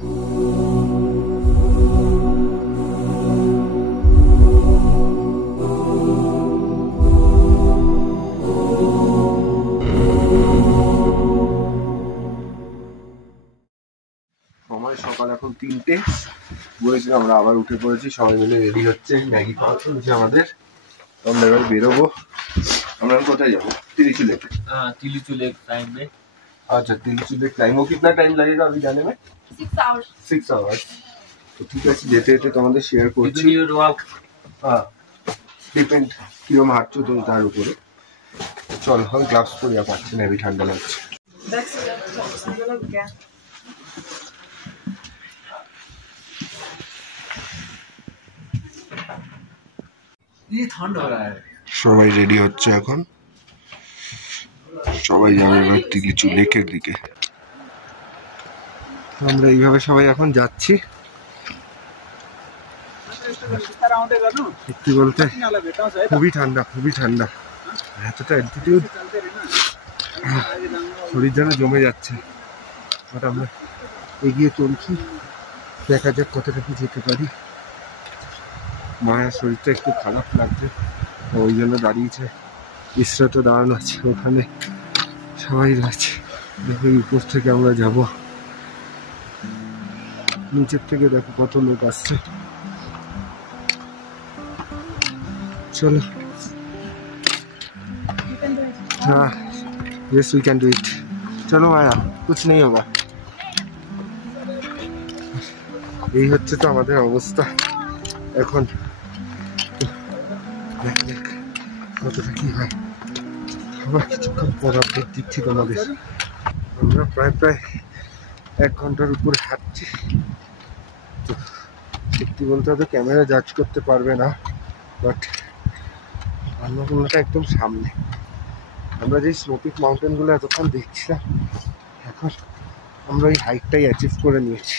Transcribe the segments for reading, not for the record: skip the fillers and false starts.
সকাল এখন 3টে বলেছিলাম, আমরা আবার উঠে পড়েছি, সবাই মিলে রেডি হচ্ছে, ম্যাগি খাওয়া চলছে আমাদের। আমরা এবার বেরোবো। আমরা কোথায় যাবো? तिलिचू लेक। तिलिचू लेक टाइम में। अच्छा, तिलिचू लेक टाइम वो कितना टाइम लगेगा अभी जाने में? 6 आवर्स। तो ठीक है, যেতে যেতে তোমাদের শেয়ার করছি। হ্যাঁ, ডিপেন্ড কিরকম হাঁটছো তুমি তার উপরে। চল, আমি গ্লাভস পরে পাচ্ছি না, ঠান্ডা লাগছে। সবাই রেডি হচ্ছে এখন, সবাই যাবে এবার তিলিচু লেকের দিকে। আমরা এইভাবে সবাই এখন যাচ্ছি। সত্যি বলতে খুবই ঠান্ডা, খুবই ঠান্ডা, এতটা অ্যালটিটিউড, শরীর যেন জমে যাচ্ছে। বাট আমরা এগিয়ে চলছি, দেখা যাক কতটুকু যেতে পারি। মায়ের শরীরটা একটু খারাপ লাগছে, ওই জন্য দাঁড়িয়েছে। ইসরা তো দাঁড়ানো আছে, ওখানে সবাই রয়েছে। দেখো উপর থেকে আমরা যাব, নিচের থেকে দেখো কত লোক আসছে। চলো, हाँ, yes we can do it। चलो माया, कुछ नहीं होगा। এই হচ্ছে তো আমাদের অবস্থা এখন। কতটা কি হয় আবার কিছুক্ষণ পর আপডেট দিচ্ছি তোমাদের। আমরা প্রায় 1 ঘন্টার উপরে হাঁটছি। তো সত্যি বলতে হয়তো ক্যামেরা জাজ করতে পারবে না, বাট অন্নপূর্ণাটা একদম সামনে। আমরা যে স্নোপিক মাউন্টেনগুলো এতক্ষণ দেখছিলাম, এখন আমরা এই হাইটটাই অ্যাচিভ করে নিয়েছি।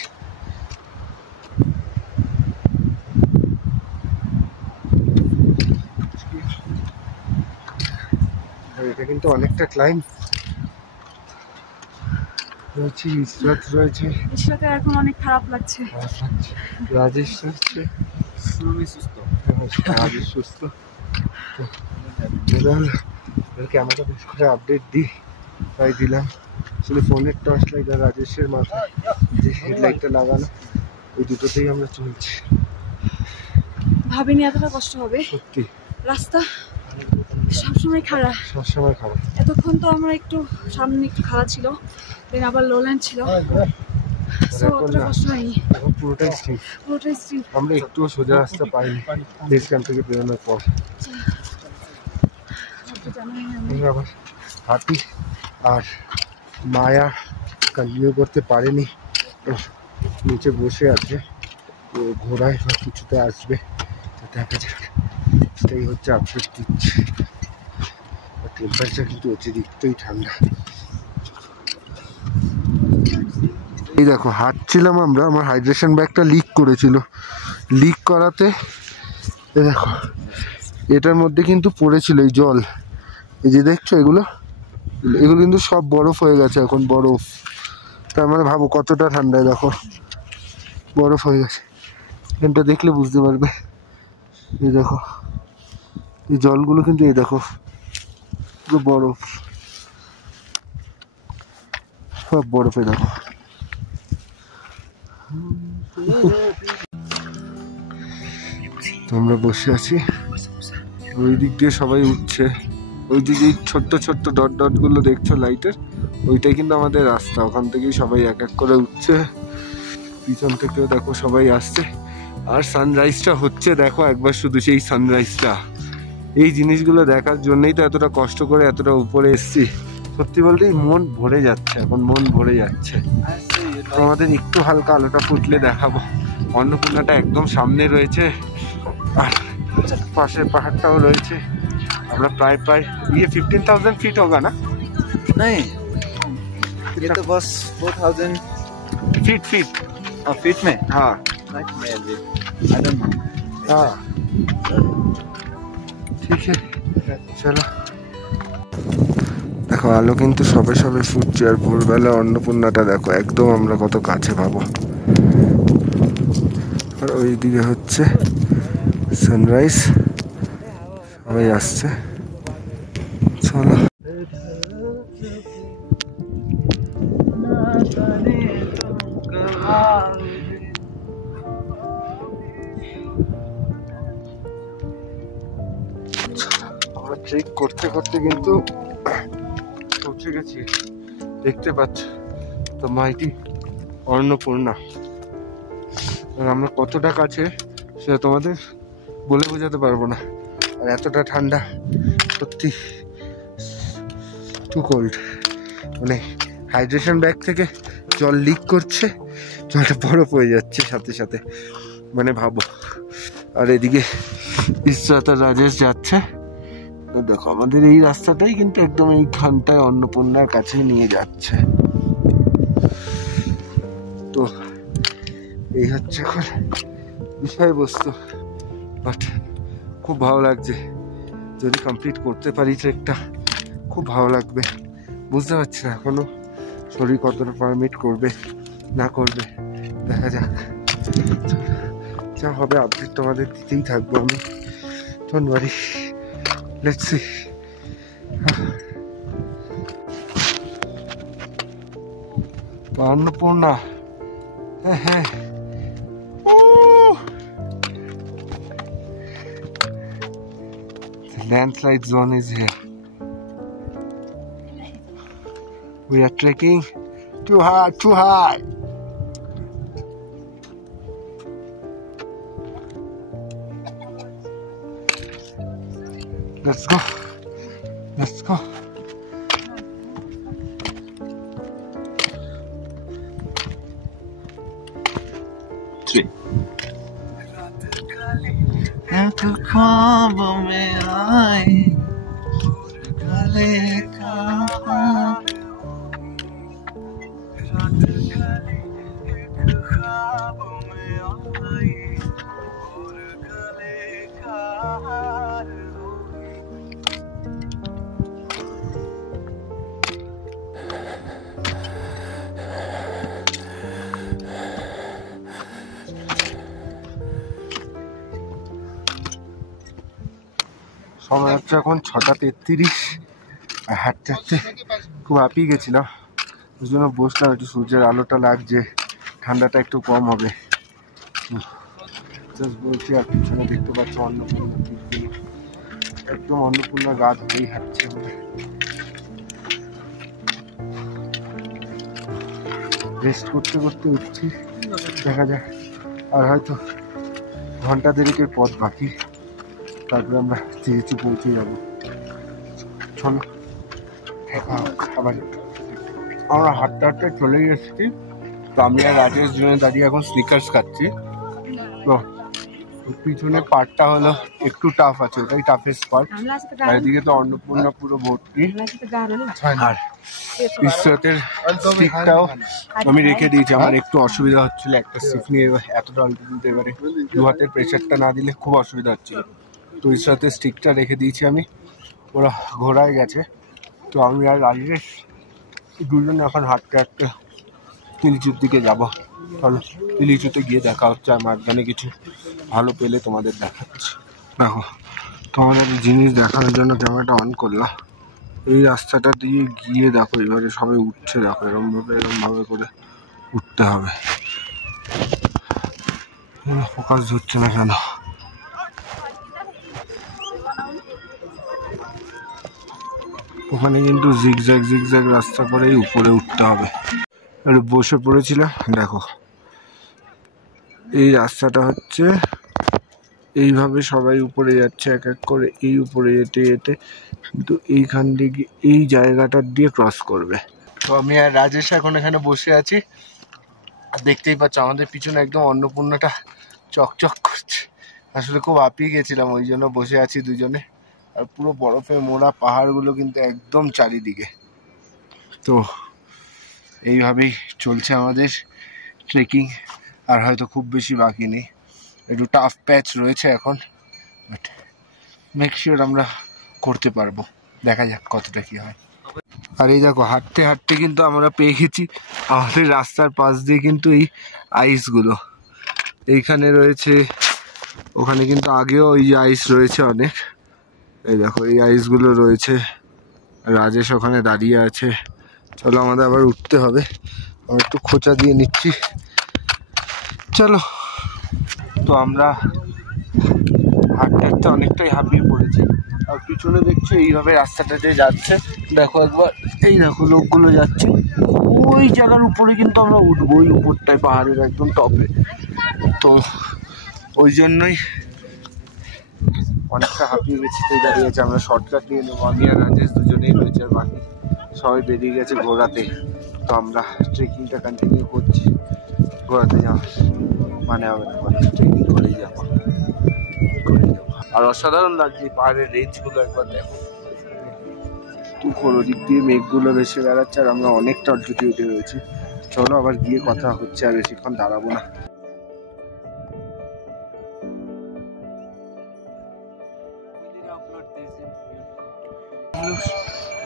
এটা কিন্তু অনেকটা ক্লাইম রয়েছে। ইসরাত রয়েছে, ইসরাতে এখন অনেক খারাপ লাগছে। রাজেশ রয়েছে, রাজেশ সুস্থ। ক্যামেরা বেশ করে আপডেট দিই, তাই দিলাম। আসলে ফোনের টর্চ লাইট আর রাজেশের মাথায় যে হেডলাইটটা লাগানো, ওই দুটোতেই আমরা চলছি। ভাবিনি এতটা কষ্ট হবে। সত্যি রাস্তা সবসময় খারাপ, সবসময় খারাপ। এতক্ষণ তো আমরা একটু সামনে একটু খারাপ ছিল, দেন আবার লোল্যান্ড ছিল, সো অতটা কষ্ট হয়নি। পুরোটাই স্ট্রিট, পুরোটাই স্ট্রিট। আমরা একটুও সোজা রাস্তা পাইনি বেস ক্যাম্প থেকে বেরোনোর পর। আমরা আবার হাঁটি, আর মায়া কন্টিনিউ করতে পারেনি, নিচে বসে আছে, ও ঘোড়ায় বা কিছুতে আসবে, দেখা যাক। সেটাই হচ্ছে আপডেট দিচ্ছে। টেম্পারেচার কিন্তু অতিরিক্তই ঠান্ডা। এই দেখো হাঁটছিলাম আমরা, আমার হাইড্রেশন ব্যাগটা লিক করেছিল, লিক করাতে দেখো এটার মধ্যে কিন্তু পড়েছিল এই জল। এই যে দেখছো এগুলো কিন্তু সব বরফ হয়ে গেছে এখন, বরফ। তার মানে ভাবো কতটা ঠান্ডায়, দেখো বরফ হয়ে গেছে। এখানটা দেখলে বুঝতে পারবে। এই দেখো এই জলগুলো কিন্তু, এই দেখো পুরো বরফ, সব বরফে দেখো। আমরা বসে আছি, ওই দিক দিয়ে সবাই উঠছে। ওই দিকে ছোট্ট ছোট্ট ডট ডট গুলো দেখছো লাইটের, ওইটাই কিন্তু আমাদের রাস্তা। ওখান থেকেই সবাই এক এক করে উঠছে, পিছন থেকেও দেখো সবাই আসছে। আর সানরাইজটা হচ্ছে দেখো একবার শুধু, সেই সানরাইজটা। এই জিনিসগুলো দেখার জন্যই তো এতটা কষ্ট করে এতটা উপরে এসছি। সত্যি বলতে মন ভরে যাচ্ছে, এখন মন ভরে যাচ্ছে। তোমাদের একটু হালকা আলোটা ফুটলে দেখাবো। অন্নপূর্ণাটা একদম সামনে রয়েছে, আর পাশে পাহাড়টাও রয়েছে। আমরা প্রায় 15,000 फीट होगा ना? नहीं, ये तो बस 4,000 फीट फीट में। हाँ हाँ, ঠিক আছে চলো। দেখো আলো কিন্তু সবে সবে ফুটছে, আর ভোরবেলা অন্নপূর্ণাটা দেখো একদম আমরা কত কাছে পাবো। আর ওইদিকে হচ্ছে সানরাইজ, সবাই আসছে। চলো আমরা ট্রেক করতে করতে কিন্তু পৌঁছে গেছি। দেখতে পাচ্ছ তো মাইটি অন্নপূর্ণা। আর আমরা কতটা কাছে সেটা তোমাদের বলে বোঝাতে পারবো না। আর এতটা ঠান্ডা, সত্যি টু কোল্ড। মানে হাইড্রেশন ব্যাগ থেকে জল লিক করছে, জলটা বরফ হয়ে যাচ্ছে সাথে সাথে, মানে ভাবো। আর এদিকে ইসরাত আর রাজেশ যাচ্ছে। দেখো আমাদের এই রাস্তাটাই কিন্তু একদম এইখানটায় অন্নপূর্ণার কাছে নিয়ে যাচ্ছে। তো এই হচ্ছে এখন বিষয়বস্তু। বাট খুব ভালো লাগছে, যদি কমপ্লিট করতে পারি ট্রেকটা খুব ভালো লাগবে। বুঝতে পারছি না এখনো শরীর কতটা পারমিট করবে না করবে, দেখা যাক। যা হবে আপডেট তোমাদের দিতেই থাকবো আমি, don't worry, let's see. Annapurna, হ্যাঁ হ্যাঁ, the landslide zone is here. We are trekking too high, too high. Let's go. Let's go. Three. तो ख्वाब में आई गले का ख्वाब में आई और गले का সময় হচ্ছে এখন 6:33। আর হাঁটতে হাঁটতে খুব হাঁপিয়ে গেছিলাম, ওই জন্য বসলাম, একটু সূর্যের আলোটা লাগছে, ঠান্ডাটা একটু কম হবে। জাস্ট বলছি। আর পিছনে দেখতে পাচ্ছ অন্নপূর্ণা, একদম অন্নপূর্ণা গা ধরেই হাঁটছে। রেস্ট করতে করতে উঠছি, দেখা যাক। আর হয়তো ঘন্টা দেড়েকের পথ বাকি, তারপরে আমরা চেয়েছি পৌঁছে যাবো। চলো আবার আমরা হাঁটতে হাঁটতে চলে এসেছি। তো আমি আর রাজেশ জন্য দাঁড়িয়ে এখন স্নিকার্স খাচ্ছি। তো পিছনে পার্টটা হলো একটু টাফ আছে, ওটাই টাফেস্ট পার্ট। আর এদিকে তো অন্নপূর্ণা পুরো ভর্তি। আর ইসরাতের স্টিকটাও আমি রেখে দিয়েছি, আমার একটু অসুবিধা হচ্ছিল একটা স্টিক নিয়ে এতটা অল্প দিতে, এবারে দু হাতের প্রেশারটা না দিলে খুব অসুবিধা হচ্ছিল। তো ইসরাতের স্টিকটা রেখে দিয়েছি আমি, ওরা ঘোরায় গেছে। তো আমি আর রাজেশ দুজনে এখন হাঁটতে হাঁটতে তিলিচুর দিকে যাবো। চলো তিলিচুতে গিয়ে দেখা হচ্ছে। আর মাঝখানে কিছু ভালো পেলে তোমাদের দেখাচ্ছি। দেখো তোমাদের জিনিস দেখানোর জন্য ক্যামেরাটা অন করলাম। এই রাস্তাটা দিয়ে গিয়ে দেখো এবারে সবাই উঠছে, দেখো এরমভাবে করে উঠতে হবে। ফোকাস ধরছে না কেন? ওখানে কিন্তু জিগজ্যাগ রাস্তা করেই উপরে উঠতে হবে। আর বসে পড়েছিলাম, দেখো এই রাস্তাটা হচ্ছে এইভাবে সবাই উপরে যাচ্ছে এক এক করে, এই উপরে যেতে যেতে কিন্তু এইখান থেকে এই জায়গাটা দিয়ে ক্রস করবে। তো আমি আর রাজেশ এখন এখানে বসে আছি, আর দেখতেই পাচ্ছ আমাদের পিছনে একদম অন্নপূর্ণাটা চকচক করছে। আসলে খুব হাঁপিয়ে গেছিলাম, ওই জন্য বসে আছি দুজনে। আর পুরো বরফে মোড়া পাহাড়গুলো কিন্তু একদম চারিদিকে। তো এইভাবেই চলছে আমাদের ট্রেকিং। আর হয়তো খুব বেশি বাকি নেই, একটু টাফ প্যাচ রয়েছে এখন, বাট মেক শিওর আমরা করতে পারবো। দেখা যাক কতটা কি হয়। আর এই দেখো হাঁটতে হাঁটতে কিন্তু আমরা পেয়ে গেছি আমাদের রাস্তার পাশ দিয়ে কিন্তু এই আইসগুলো, এইখানে রয়েছে, ওখানে কিন্তু আগেও ওই আইস রয়েছে অনেক। এই দেখো এই আইসগুলো রয়েছে, রাজেশ ওখানে দাঁড়িয়ে আছে। চলো আমাদের আবার উঠতে হবে, আমি একটু খোঁচা দিয়ে নিচ্ছি। চলো, তো আমরা হাঁটতে হাঁটতে অনেকটাই হাঁপিয়ে পড়েছি। আর পিছনে দেখছো এইভাবে রাস্তাটা যে যাচ্ছে, দেখো একবার, এই দেখো লোকগুলো যাচ্ছে। ওই জায়গার উপরে কিন্তু আমরা উঠবো, ওই উপরটায় পাহাড়ের একদম টপে। তো ওই জন্যই অনেকটা হাঁপিয়ে গেছি, তাই দাঁড়িয়ে আছে। আমরা শর্টকাট নিয়ে নেবো, আমি আর রাজেশ দুজনেই রয়েছে, আর বাকি সবাই বেরিয়ে গেছে ঘোরাতে। তো আমরা ট্রেকিংটা কন্টিনিউ করছি। ঘোরাতে যাওয়া মানে হবে না, ট্রেকিং করেই যাবো। আর অসাধারণ লাগছে পাহাড়ের রেঞ্জগুলো, একবার দেখো। তুখোর ওদিক দিয়ে মেঘগুলো ভেসে বেড়াচ্ছে, আর আমরা অনেকটা অল্টিটিউডে রয়েছি। চলো আবার গিয়ে কথা হচ্ছে, আর বেশিক্ষণ দাঁড়াবো না।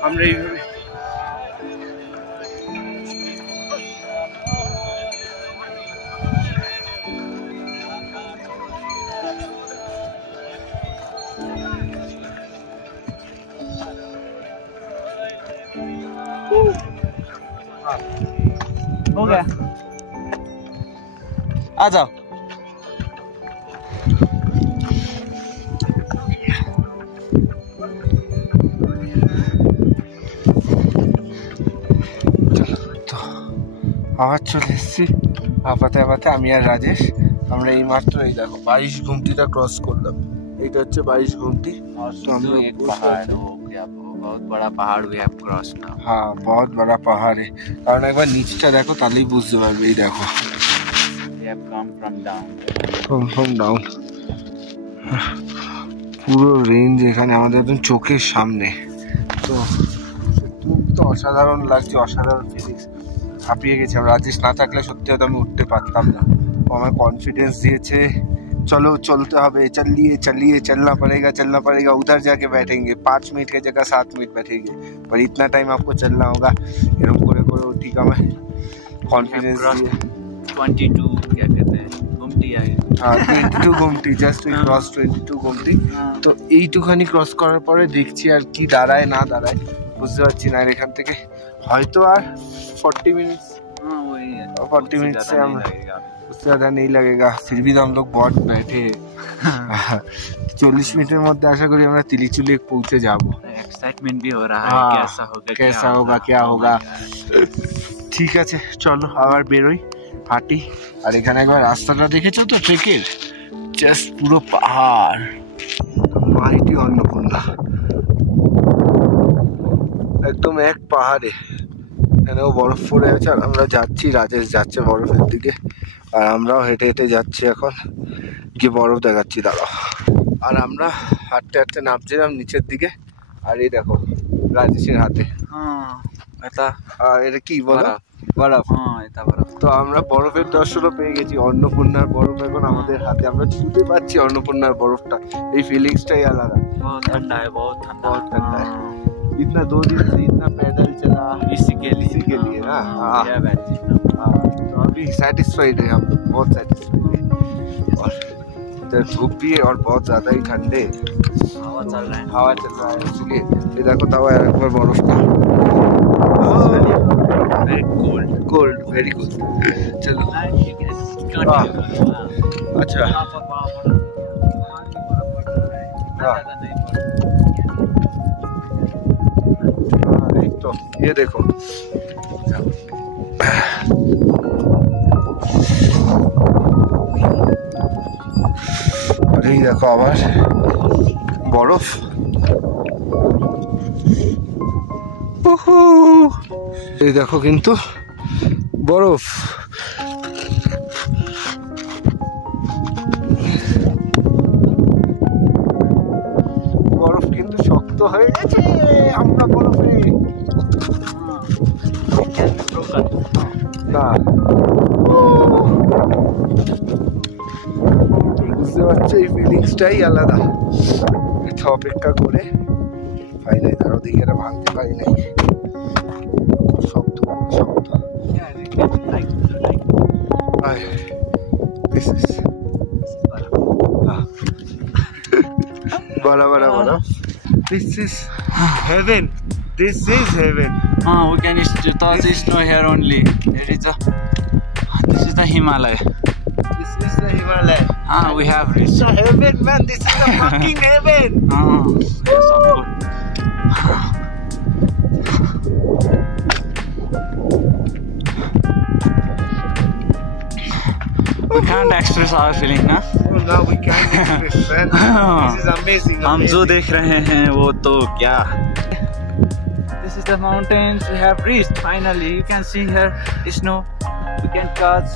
আমরা এইভাবে हो गया, आ जाओ। তো আবার চলে এসেছি আপাতে আপাতে, আমি আর রাজেশ। আমরা এই মাত্র এই দেখো 22 ঘুমটিটা ক্রস করলাম। এইটা হচ্ছে 22 ঘুমটি। तो हम लोग एक पहाड़ हो गया, बहुत बड़ा पहाड़ भी है क्रॉस ना। হ্যাঁ, বহুত বড় পাহাড় है, কারণ একবার নিচটা দেখো তাহলেই বুঝতে পারবে। এই দেখো We have come from down. from down, পুরো রেঞ্জ এখানে আমাদের একদম চোখের সামনে। তো তো অসাধারণ লাগছে, অসাধারণ ফিলিংস। হাঁপিয়ে গেছি। আমরা রাজেশ না থাকলে সত্যি হয়তো আমি উঠতে পারতাম না। ও আমার কনফিডেন্স দিয়েছে, चलो चलते হবে, चलिए चलिए, चलना पड़ेगा, उधर जाके बैठेंगे, 5 मिनट की जगह 7 मिनट बैठेंगे, पर इतना टाइम आपको चलना होगा। एरम करे ठीक है, कॉन्फिडेंस दिए। 22 क्या कहते हैं, घुमटी आए। हाँ, 22 ঘুমটি, জাস্ট উই ক্রস 22 ঘুমটি। তো এইটুখানি ক্রস করার পরে দেখছি আর কি দাঁড়ায় না দাঁড়ায় বুঝতে পারছি না। আর এখান থেকে হয়তো আর 40 मिनट्स, हाँ वही है, 40 मिनट से हम लगेगा, उससे ज़्यादा नहीं लगेगा। फिर भी तो हम लोग बहुत बैठे हैं। 40 মিনিটের মধ্যে আশা করি আমরা তিলিচুলি পৌঁছে যাব। एक्साइटमेंट भी हो रहा है, हाँ, कैसा होगा क्या होगा। ঠিক আছে, চলো আবার বেরোই, হাঁটি। আর এখানে একবার রাস্তাটা দেখেছো তো ট্রেকের, জাস্ট পুরো পাহাড়, মাইটি অন্নপূর্ণা, একদম এক পাহাড়ে। এখানেও বরফ পড়ে আছে, আর আমরা যাচ্ছি, রাজেশ যাচ্ছে বরফের দিকে, আর আমরাও হেঁটে হেঁটে যাচ্ছি। এখন গিয়ে বরফ দেখাচ্ছি, দাঁড়াও। আর আমরা হাঁটতে হাঁটতে নামছিলাম নিচের দিকে, আর এই দেখো রাজেশের হাতে। हाँ এটা এটা কি বলো, বরফ। हाँ এটা বরফ। তো আমরা বরফের দর্শনও পেয়ে গেছি, অন্নপূর্ণার বরফ এখন আমাদের হাতে, আমরা ছুঁতে পারছি অন্নপূর্ণার বরফটা। এই ফিলিংসটাই আলাদা। बहुत ठंडा है, बहुत ठंडा, बहुत ठंडा है। इतना 2 दिन से इतना पैदल चला इसी के लिए ना। हाँ, तो अभी सेटिस्फाइड है हम लोग, बहुत सेटिस्फाइड है। और इधर धूप भी है और बहुत ज्यादा ही ठंडे, हवा चल रहा है, इसलिए ये देखो तवा एक बार बर्फ का वेरी कोल्ड, वेरी कोल्ड। चलो अच्छा, तो ये देखो এই দেখো আবার বরফ। এই দেখো কিন্তু বরফ। বরফ কিন্তু শক্ত হয়ে গেছে, আমরা বরফে না। বুঝতে পারছো, এই ফিলিংসটাই আলাদা। একটু অপেক্ষা করে পাই নাই, তার ওদিকে এটা ভাঙতে পারি নাই, শক্ত শক্ত। This is बड़ा बड़ा बड़ा This is heaven. This is heaven. We can touch snow here only. This is the Himalaya. This is the Himalaya. We have reached. It's a heaven, man. This is the fucking heaven. Yes, of course. We can't express our feeling, ना? Oh, now we can't express, man. This is amazing. हम जो amazing. देख रहे हैं वो तो क्या? This is the mountains we have reached finally. You can see here snow. We can touch,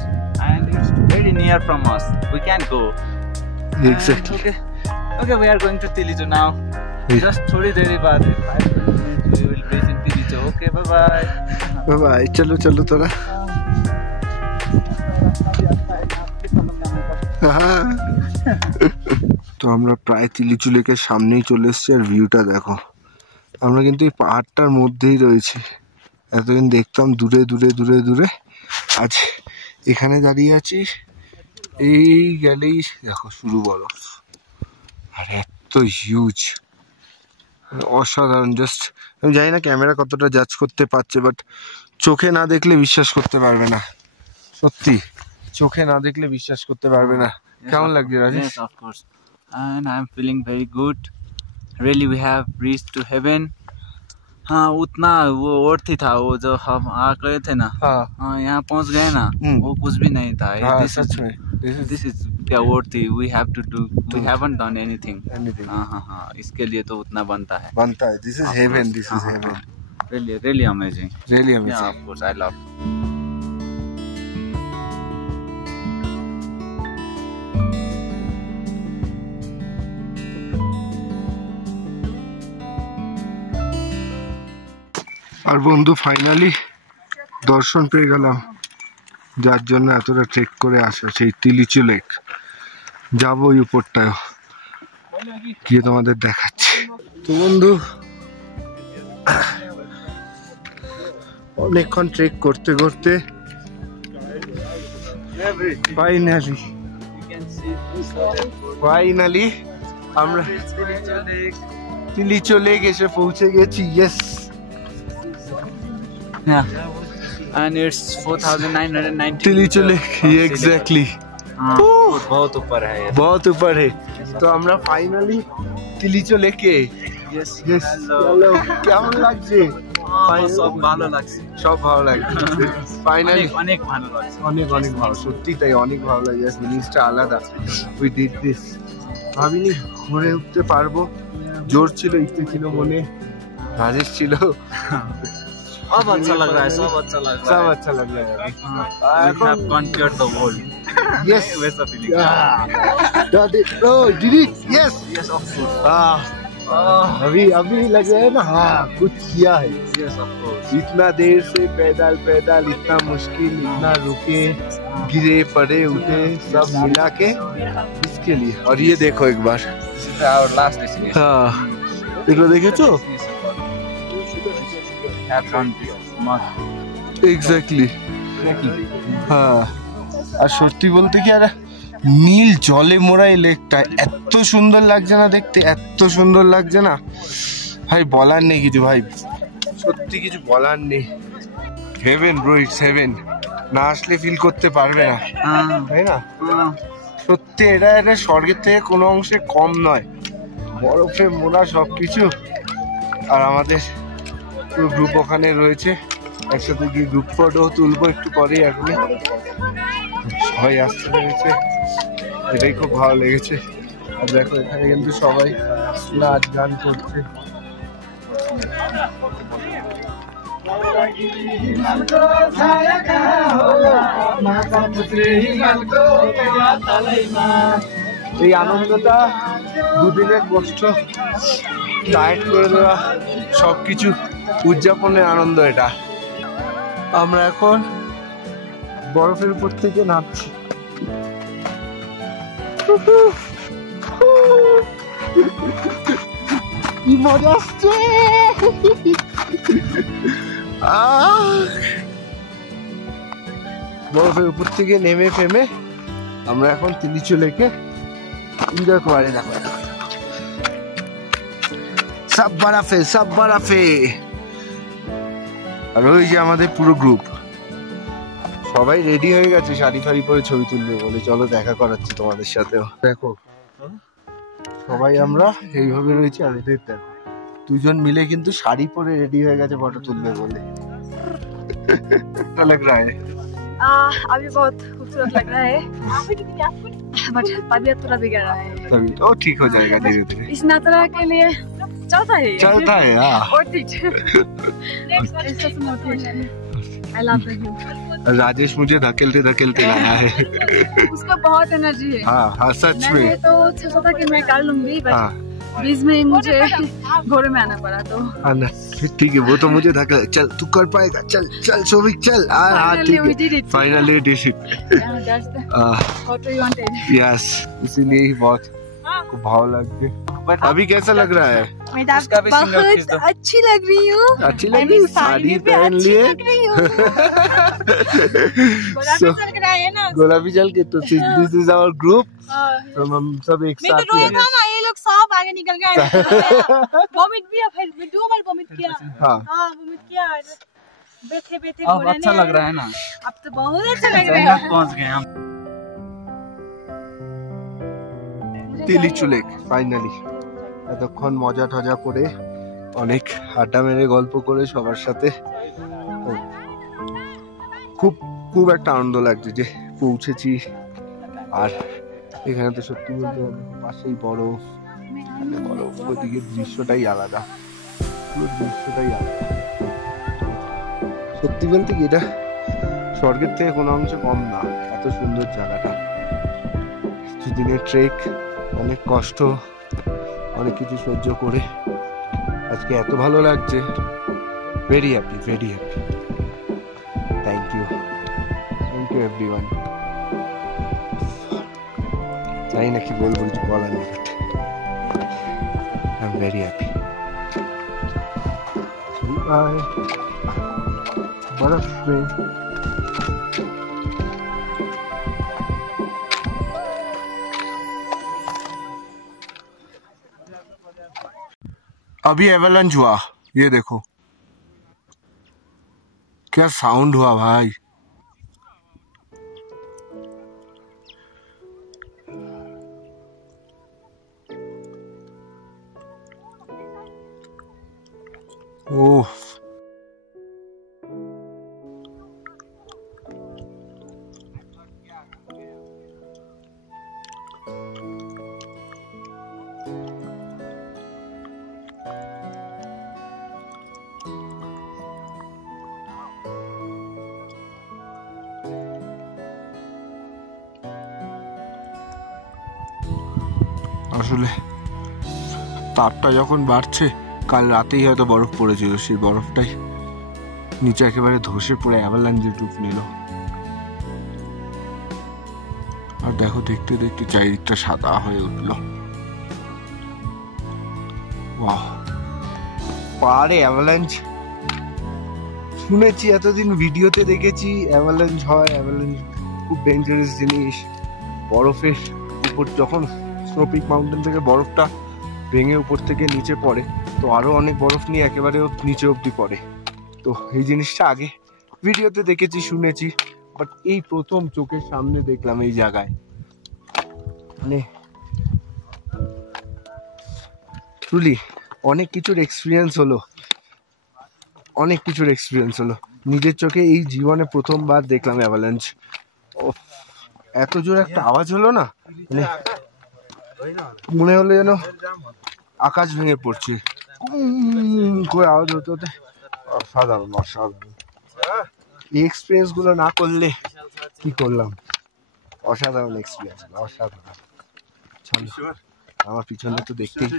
and it's very near from us. We can go. Exactly. Okay, we are going to Tilicho now. Just थोड़ी देर बाद 5 minutes we will reach in Tilicho. Okay, bye bye. Bye bye. चलो चलो थोड़ा. তো আমরা প্রায় তিলিচু লেকের সামনেই চলে এসেছি আর ভিউটা দেখো আমরা কিন্তু এই পাহাড়টার মধ্যেই রয়েছি এতদিন দেখতাম দূরে দূরে দূরে দূরে আজ এখানে দাঁড়িয়ে আছি এই গেলেই দেখো শুরু বরফ আর এত হিউজ অসাধারণ জাস্ট আমি জানি না ক্যামেরা কতটা জাজ করতে পারছে বাট চোখে না দেখলে বিশ্বাস করতে পারবে না সত্যি চোখে না দেখলে বিশ্বাস করতে পারবে না কেমন লাগছে Rajesh Yes, of course. And I'm feeling very good. Really, we have reached to heaven. हाँ उतना वो और थी था वो जो हम आ गए थे ना हाँ हाँ यहाँ पहुँच गए ना वो कुछ भी नहीं था हाँ सच में दिस इज क्या word the we have to do we haven't done anything anything हाँ हाँ हाँ इसके लिए तो उतना बनता है बनता है this is heaven this is heaven really amazing really yeah amazing of course I love আর বন্ধু ফাইনালি দর্শন পেয়ে গেলাম যার জন্য এতটা ট্রেক করে আসা সেই তিলিচু লেক যাবো ওই উপরটায় গিয়ে তোমাদের দেখাচ্ছি তো বন্ধু অনেকক্ষণ ট্রেক করতে করতে ফাইনালি আমরা তিলিচু লেক এসে পৌঁছে গেছি yes Yeah, and it's 4,990. Tilicho lake exactly बहुत ऊपर है ये. बहुत ऊपर है तो আমরা ফাইনালি তিলিচু লেকে Yes, Yes, hello. কেমন লাগছে সব ভালো লাগছে. সব ভালো লাগছে ফাইনালি অনেক ভালো লাগছে. অনেক অনেক ভালো সত্যি তাই অনেক ভালো লাগে জিনিসটা আলাদা উই ডিড দিস ভাবিনি ঘুরে উঠতে পারবো জোর ছিল ইচ্ছে ছিল মনে রাজেশ ছিল अब अच्छा लग रहा है सब अच्छा लग रहा सब है. अच्छा लग रहा है We have conquered the world. Yes. वैसा feeling. That is, oh, did it? Yes. Yes, of course. अभी अभी लग रहा है ना हाँ कुछ किया है Yes, of course. इतना देर से पैदल पैदल इतना मुश्किल इतना रुके गिरे पड़े उठे सब मिला के इसके लिए और ये देखो एक बार This is our last destination. हाँ देखो देखे तो Have done this much. Exactly হ্যাঁ আর সত্যি বলতে কি আর নীল জলে মোড়া এই লেকটা এত সুন্দর লাগছে না দেখতে এত সুন্দর লাগছে না ভাই বলার নেই কিছু ভাই সত্যি কিছু বলার নেই হেভেন ব্রো ইটস হেভেন না আসলে ফিল করতে পারবে না তাই না সত্যি এটা এটা স্বর্গের থেকে কোনো অংশে কম নয় বরফে মোড়া সব কিছু আর আমাদের পুরো গ্রুপ ওখানে রয়েছে একসাথে গিয়ে গ্রুপ ফটো তুলবো একটু পরেই এখনই সবাই আসতে পেরেছে এটাই খুব ভালো লেগেছে আর দেখো এখানে কিন্তু সবাই নাচ গান করছে এই আনন্দটা দুদিনের কষ্ট ডায়েট করে দেওয়া সবকিছু উদযাপনের আনন্দ এটা আমরা এখন বরফের উপর থেকে নামছি কি মজা আসছে বরফের উপর থেকে নেমে ফেমে আমরা এখন তিলিচু লেকে এনজয় করে দেখো সব বরফে আর ওই যে আমাদের পুরো গ্রুপ সবাই রেডি হয়ে গেছে শাড়ি ফাড়ি পরে ছবি তুলবে বলে। চলো দেখা করাচ্ছি তোমাদের সাথেও। দেখো সবাই আমরা এইভাবে রয়েছি আর এদের দেখো দুজন মিলে কিন্তু শাড়ি পরে রেডি হয়ে গেছে ফটো তুলবে বলে। लग रहा है अभी बहुत खूबसूरत लग रहा है बट तबीयत थोड़ा बिगड़ रहा है। तभी तो ठीक हो जाएगा धीरे धीरे। इस यात्रा के लिए चलता है हाँ। I love you। राजेश मुझे धकेलते लाया है। उसका बहुत एनर्जी है। हाँ सच में। मैं तो सोचा कि मैं कर लूंगी बट बीच में मुझे घोड़े में आना पड़ा तो ठीक है वो तो मुझे धकेल। चल तू कर पाएगा। चल चल शोभिक चल। Finally did it. यस इसीलिए ही बहुत भाव लग गए। अभी कैसा लग रहा है? बहुत अच्छी लग रही हूँ। अच्छी लग रही साड़ी पहन लिए गुलाबी जल के। तो दिस इज आवर ग्रुप। तो हम सब एक साथ ये लोग सब आगे निकल गए। वॉमिट भी फिर 2 बार वॉमिट किया। हाँ वॉमिट किया। बैठे अब अच्छा लग रहा है ना? अब तो बहुत अच्छा लग रहा है। पहुंच गए हम তিলিচুলেক ফাইনালি। এতক্ষণ মজা টজা করে অনেক আড্ডা মেরে গল্প করে সবার সাথে খুব খুব একটা আনন্দ লাগছে যে পৌঁছেছি। আর এখানে তো সত্যি বলতে হবে পাশেই বরফ ওদিকে দৃশ্যটাই আলাদা। পুরো দৃশ্যটাই আলাদা। সত্যি বলতে কি এটা স্বর্গের থেকে কোনো অংশে কম না। এত সুন্দর জায়গাটা। কিছুদিনের ট্রেক অনেক কষ্ট অনেক কিছু সহ্য করে আজকে এত ভালো লাগছে। Very happy thank you everyone. জানি না কি বলবো কিছু বলার নেই but I am very happy. बर्फ में अभी एवलांच हुआ। ये देखो क्या साउंड हुआ भाई। ओह আসলে তাপটা যখন বাড়ছে কাল রাতেই হয়তো বরফ পড়েছিল সেই বরফটাই নিচে একেবারে ধসে পড়ে অ্যাভালাঞ্চের রূপ নিল। আর দেখো দেখতে দেখতে চারিদিকটা সাদা হয়ে উঠলো। বাহ পাহাড়ে অ্যাভালাঞ্চ শুনেছি এতদিন ভিডিওতে দেখেছি অ্যাভালাঞ্চ হয়। অ্যাভালাঞ্চ খুব ডেঞ্জারাস জিনিস। বরফের উপর যখন স্নোপিক মাউন্টেন থেকে বরফটা ভেঙে উপর থেকে নিচে পড়ে তো আরো অনেক বরফ নিয়ে একেবারে নিচে অবধি পড়ে। তো এই জিনিসটা আগে ভিডিওতে দেখেছি শুনেছি বাট এই প্রথম চোখের সামনে দেখলাম এই জায়গায়। মানে ট্রুলি অনেক কিছুর এক্সপিরিয়েন্স হলো। নিজের চোখে এই জীবনে প্রথমবার দেখলাম অ্যাভালাঞ্চ। এত জোরে একটা আওয়াজ হলো না মানে মনে হলো যেন আকাশ ভেঙে পড়ছে করে আওয়াজ হতে হতে। অসাধারণ এই এক্সপিরিয়েন্স গুলো না করলে কি করলাম। অসাধারণ এক্সপিরিয়েন্স অসাধারণ। আমার পিছনে তো দেখতেই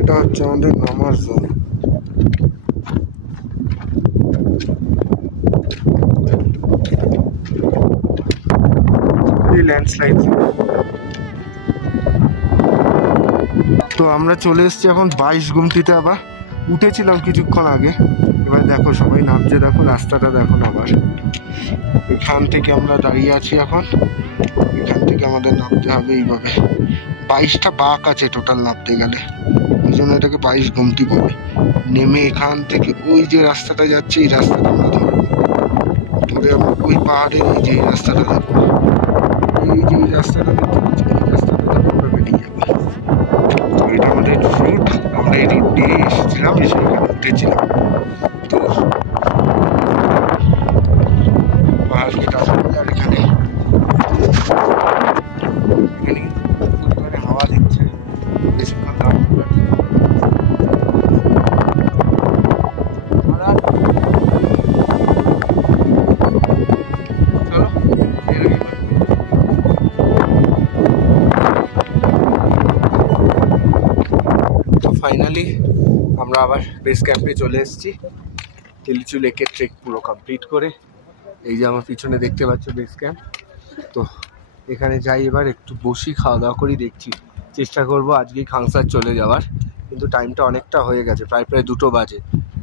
এটা হচ্ছে আমাদের নামার জোন। ল্যান্ডস্লাইড তো আমরা চলে এসেছি এখন 22 গুমটিতে। আবার উঠেছিলাম কিছুক্ষণ আগে, এবার দেখো সবাই নামছে, দেখো রাস্তাটা দেখো আবার। এখান থেকে আমরা দাঁড়িয়ে আছি এখন, এখান থেকে আমাদের নামতে হবে এইভাবে। 22টা বাঁক আছে টোটাল নামতে গেলে, ওই জন্য এটাকে 22 গুমটি বলে। নেমে এখান থেকে ওই যে রাস্তাটা যাচ্ছে, এই রাস্তাটা আমরা ধরবো, ধরে আমরা ওই পাহাড়ের এই যে রাস্তাটা ধরবো, এই যে রাস্তাটা দেখতে পাচ্ছি, এই রাস্তাটা ধরে আমরা বেরিয়ে যাবো। এটা আমাদের রুট, আমরা এই রুট দিয়ে এসেছিলাম, এসে এখানে উঠেছিলাম। তো পাহাড় কেটে আসার পরে আর এখানে হাওয়া দিচ্ছে, বেশিক্ষণ দাঁড়িয়ে ফাইনালি আমরা আবার বেস ক্যাম্পে চলে এসেছি। তেলিচু লেকের ট্রেক পুরো কমপ্লিট করে, এই যে আমার পিছনে দেখতে পাচ্ছ বেস ক্যাম্প। তো এখানে যাই, এবার একটু বসি, খাওয়া দাওয়া করি। দেখছি চেষ্টা করব আজকেই খাংসার চলে যাওয়ার, কিন্তু টাইমটা অনেকটা হয়ে গেছে, প্রায় 2টো বাজে।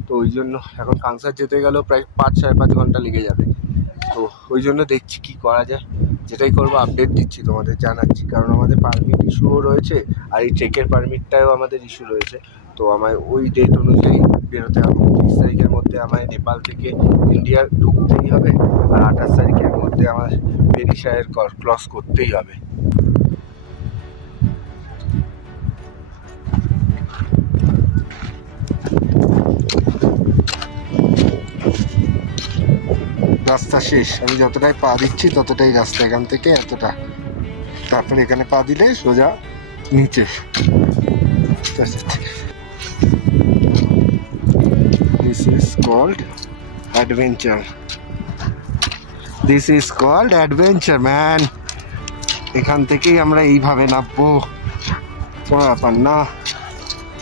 তো ওই জন্য এখন খাংসার যেতে গেলেও প্রায় 5-5.5 ঘন্টা লেগে যাবে। তো ওই জন্য দেখছি কি করা যায়, যেটাই করবো আপডেট দিচ্ছি, তোমাদের জানাচ্ছি। কারণ আমাদের পারমিট ইস্যুও রয়েছে, আর এই ট্রেকের পারমিটটাও আমাদের ইস্যু রয়েছে। তো আমায় ওই ডেট অনুযায়ী বেরোতে হবে। 30 তারিখের মধ্যে আমায় নেপাল থেকে ইন্ডিয়া ঢুকতেই হবে, আর 28 তারিখের মধ্যে আমার পেরিশায়ের ক্রস করতেই হবে। রাস্তা শেষ, আমি যতটাই পা দিচ্ছি ততটাই রাস্তা, এখান থেকে এতটা, তারপরে এখানে পা দিলে সোজা নিচে। This is called adventure. This is called adventure, man. এখান থেকেই আমরা এইভাবে নামবো, কোনো ব্যাপার না।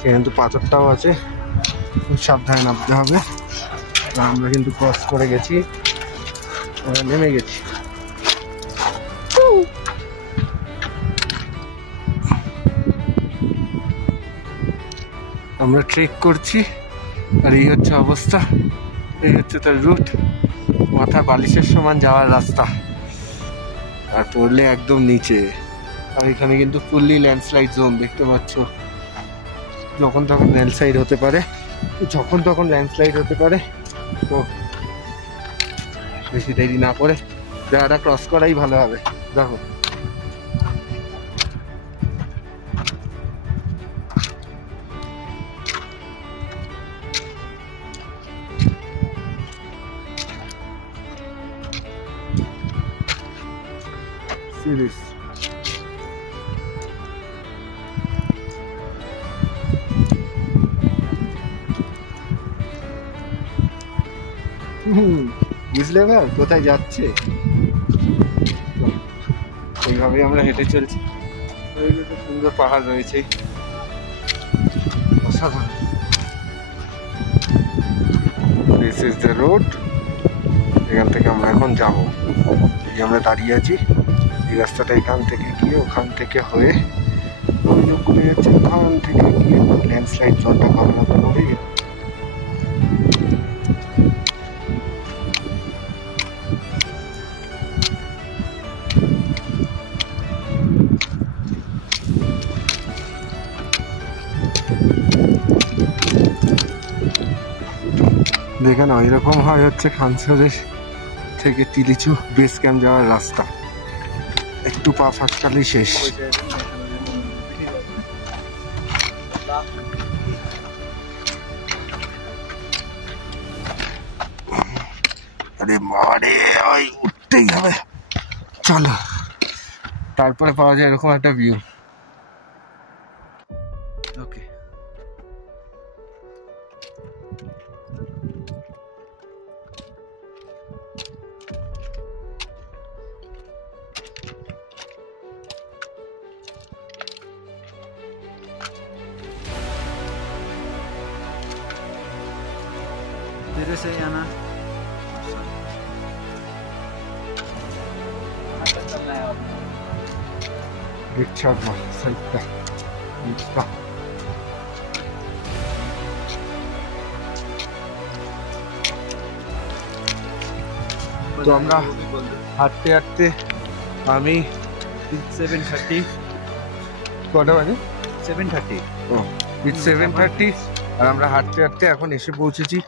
কিন্তু পাথরটাও আছে, খুব সাবধানে নামতে হবে। আমরা কিন্তু ক্রস করে গেছি, নেমে গেছি। আমরা ট্রেক করছি, আর এই হচ্ছে অবস্থা, এই হচ্ছে তার রুট। মাথা বালিশের সমান যাওয়ার রাস্তা, আর পড়লে একদম নিচে। আর এখানে কিন্তু ফুললি ল্যান্ডস্লাইড জোন, দেখতে পাচ্ছ। যখন তখন ল্যান্ডস্লাইড হতে পারে, তো বেশি দেরি না করে জায়গাটা ক্রস করাই ভালো হবে। দেখো সিরিজ বুঝলে না কোথায় যাচ্ছে। এইভাবেই আমরা হেঁটে চলছি, সুন্দর পাহাড় রয়েছে, অসাধারণ। দিস ইজ দ্য রোড, এখান থেকে আমরা এখন যাবো। এই আমরা দাঁড়িয়ে আছি, এই রাস্তাটা এখান থেকে গিয়ে ওখান থেকে হয়ে ঘুরে যাচ্ছে, ওখান থেকে গিয়ে ল্যান্ডস্লাইড জলটা কমানো হবে। দেখে না, এরকম হয় হচ্ছে খানসারের থেকে তিলিচু বেস ক্যাম্প যাওয়ার রাস্তা। একটু পা ফাঁসকালেই শেষ। আরে মারে, ওই উঠতেই হবে, চলো। তারপরে পাওয়া যায় এরকম একটা ভিউ। ওকে, धीरे से ही आना। Good job, man. Saita. তো আমরা হাঁটতে হাঁটতে আমি 7:30. কটা বাজে 7:30. ও ইটস 7:30 আর আমরা হাঁটতে হাঁটতে এখন এসে পৌঁছেছি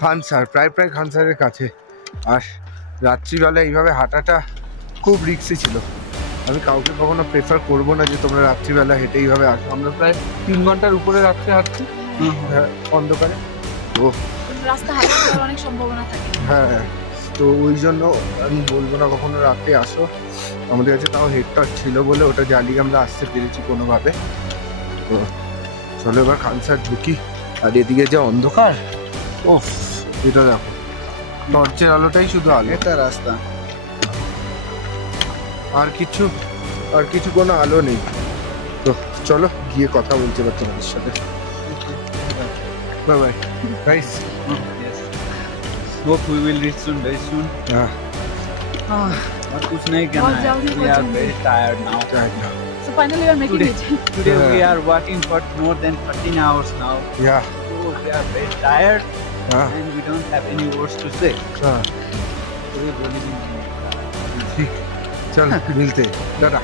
খানসার, প্রায় খানসারের কাছে। আর রাত্রিবেলা এইভাবে হাঁটাটা খুব রিস্কি ছিল। আমি কাউকে কখনো প্রেফার করবো না যে তোমরা রাত্রিবেলা হেঁটে এইভাবে আসো। আমরা প্রায় 3 ঘন্টার উপরে রাত্রে হাঁটছি অন্ধকারে। তো রাস্তা হারিয়ে যাওয়ার অনেক সম্ভাবনা থাকে। হ্যাঁ, তো ওই জন্য আমি বলবো না কখনো রাতে আসো। আমাদের কাছে তাও হেডটর্চ ছিল বলে ওটা জ্বালিয়ে আমরা আসতে পেরেছি কোনোভাবে। তো চলো এবার খানসার ঢুকি। আর এদিকে যে অন্ধকার, ও এটা দেখো, টর্চের আলোটাই শুধু আলো, এটা রাস্তা, আর কিছু কোনো আলো নেই। তো চলো গিয়ে কথা বলতে পারতো তোমাদের সাথে। Bye bye guys. Yes. Hope we will reach soon, very soon. হ্যাঁ, और कुछ नहीं करना बहुत है. जल्दी We are पहुंचेंगे। very tired now. So finally we are making Today- it. Today we Yeah. are working for more than 13 hours now. Yeah, So we are very tired হ্যাঁ, and we don't have any words to say. হ্যাঁ, So we are really ঠিক, চল মিলতে, tata.